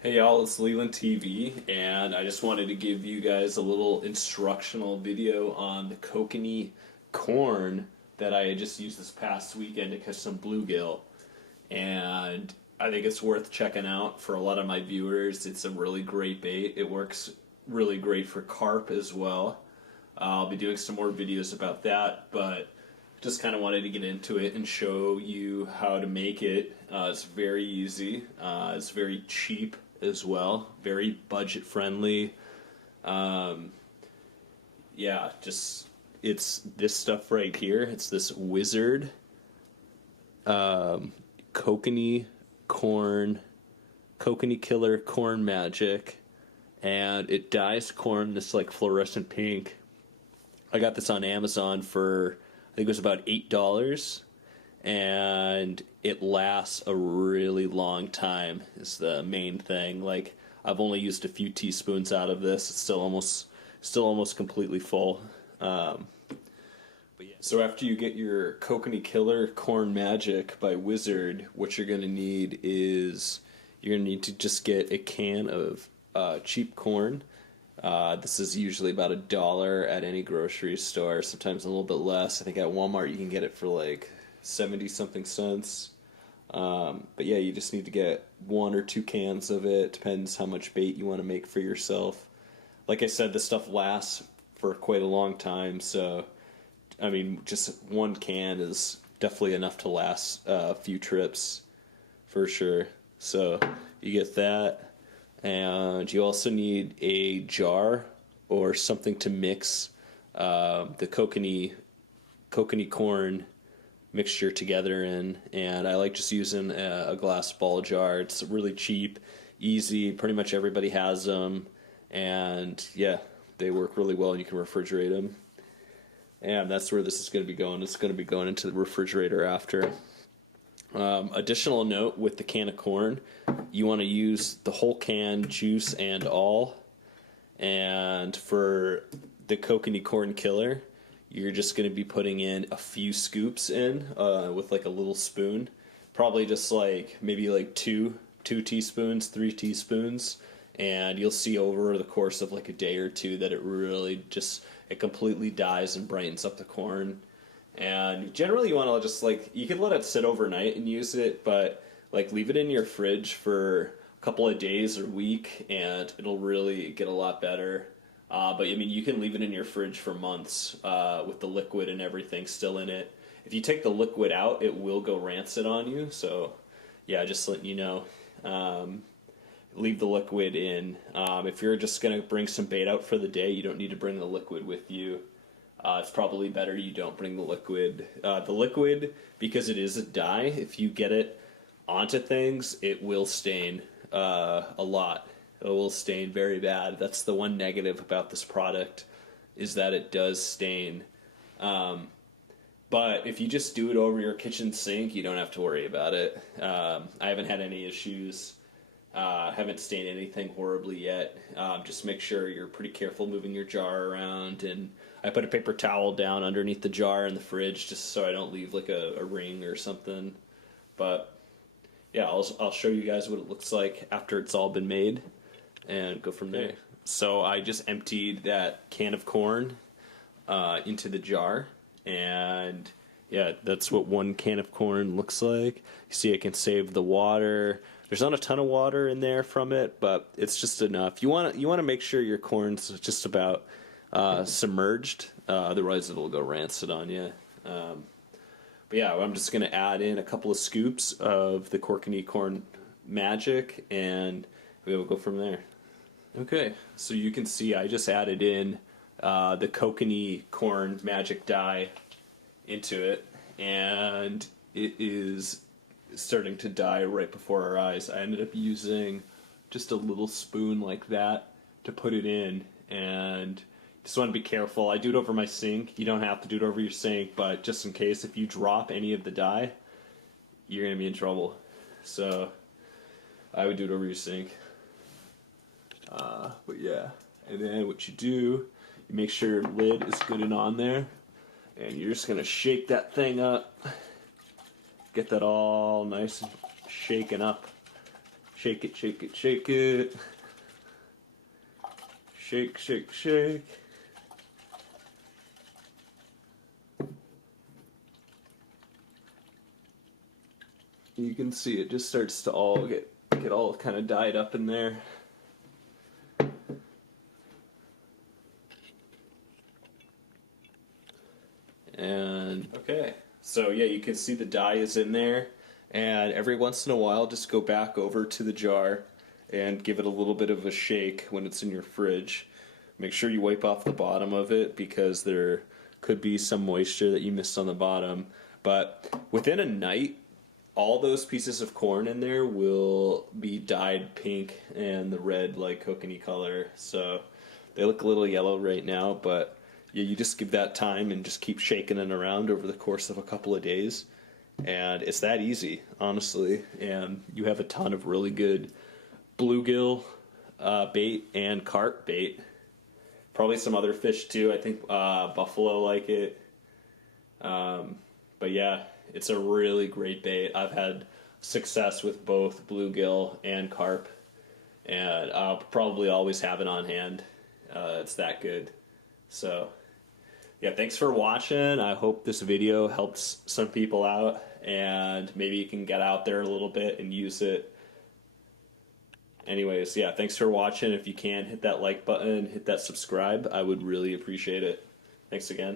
Hey y'all, it's Leland TV, and I just wanted to give you guys a little instructional video on the Kokanee Corn that I had just used this past weekend to catch some bluegill. And I think it's worth checking out for a lot of my viewers. It's a really great bait. It works really great for carp as well. I'll be doing some more videos about that, but just kind of wanted to get into it and show you how to make it. It's very easy. It's very cheap as well. Very budget friendly. Yeah, just it's this stuff right here. It's this Wizard Kokanee Corn, Kokanee Killer Corn Magic, and it dyes corn this like fluorescent pink. I got this on Amazon for I think it was about $8, and it lasts a really long time is the main thing. Like, I've only used a few teaspoons out of this. It's still almost completely full. But yeah. So after you get your Kokanee Killer Corn Magic by Wizard, what you're gonna need is you're gonna need to just get a can of cheap corn. This is usually about $1 at any grocery store, sometimes a little bit less. I think at Walmart you can get it for like 70 something cents. But yeah, you just need to get 1 or 2 cans of it. Depends how much bait you want to make for yourself. Like I said, this stuff lasts for quite a long time, so I mean, just 1 can is definitely enough to last a few trips for sure. So you get that. And you also need a jar or something to mix the Kokanee corn mixture together in. And I like just using a glass ball jar. It's really cheap, easy. Pretty much everybody has them. And yeah, they work really well and you can refrigerate them. And that's where this is going to be going. It's going to be going into the refrigerator after. Additional note with the can of corn, you want to use the whole can, juice and all. And for the Kokanee Corn Killer, you're just going to be putting in a few scoops in with like a little spoon. Probably just like maybe like two teaspoons, 3 teaspoons. And you'll see over the course of like a day or two that it really just, it completely dyes and brightens up the corn. And generally you want to just like, you can let it sit overnight and use it, but like leave it in your fridge for a couple of days or week and it'll really get a lot better. But I mean, you can leave it in your fridge for months with the liquid and everything still in it. If you take the liquid out, it will go rancid on you. So yeah, just letting you know. Leave the liquid in. If you're just going to bring some bait out for the day, you don't need to bring the liquid with you. It's probably better you don't bring the liquid. The liquid, because it is a dye, if you get it onto things, it will stain a lot. It will stain very bad. That's the one negative about this product, is that it does stain. But if you just do it over your kitchen sink, you don't have to worry about it. I haven't had any issues. Haven't stained anything horribly yet. Just make sure you're pretty careful moving your jar around, and I put a paper towel down underneath the jar in the fridge just so I don't leave like a ring or something. But yeah, I'll show you guys what it looks like after it's all been made and go from there. So I just emptied that can of corn into the jar, and yeah, that's what 1 can of corn looks like. You see, it can save the water. There's not a ton of water in there from it, but it's just enough. You want to make sure your corn's just about submerged, otherwise it'll go rancid on you. But yeah, I'm just going to add in a couple of scoops of the Kokanee Corn Magic, and we will go from there. Okay, so you can see I just added in the Kokanee Corn Magic dye into it, and it is starting to die right before our eyes. I ended up using just a little spoon like that to put it in, and just want to be careful. I do it over my sink. You don't have to do it over your sink, but just in case, if you drop any of the dye, you're going to be in trouble. So I would do it over your sink. But yeah, and then what you do, you make sure your lid is good and on there, and you're just going to shake that thing up. Get that all nice and shaken up. Shake it, shake it, shake it. Shake, shake, shake. You can see it just starts to all get all kind of dyed up in there. And okay, so yeah, you can see the dye is in there, and every once in a while just go back over to the jar and give it a little bit of a shake when it's in your fridge. Make sure you wipe off the bottom of it because there could be some moisture that you missed on the bottom. But within a night, all those pieces of corn in there will be dyed pink and the red like kokanee color. So they look a little yellow right now, but yeah, you just give that time and just keep shaking it around over the course of a couple of days. And it's that easy, honestly. And you have a ton of really good bluegill bait and carp bait. Probably some other fish too. I think buffalo like it. But yeah, it's a really great bait. I've had success with both bluegill and carp, and I'll probably always have it on hand. It's that good. So yeah, thanks for watching. I hope this video helps some people out, and maybe you can get out there a little bit and use it. Anyways, yeah, thanks for watching. If you can, hit that like button, hit that subscribe. I would really appreciate it. Thanks again.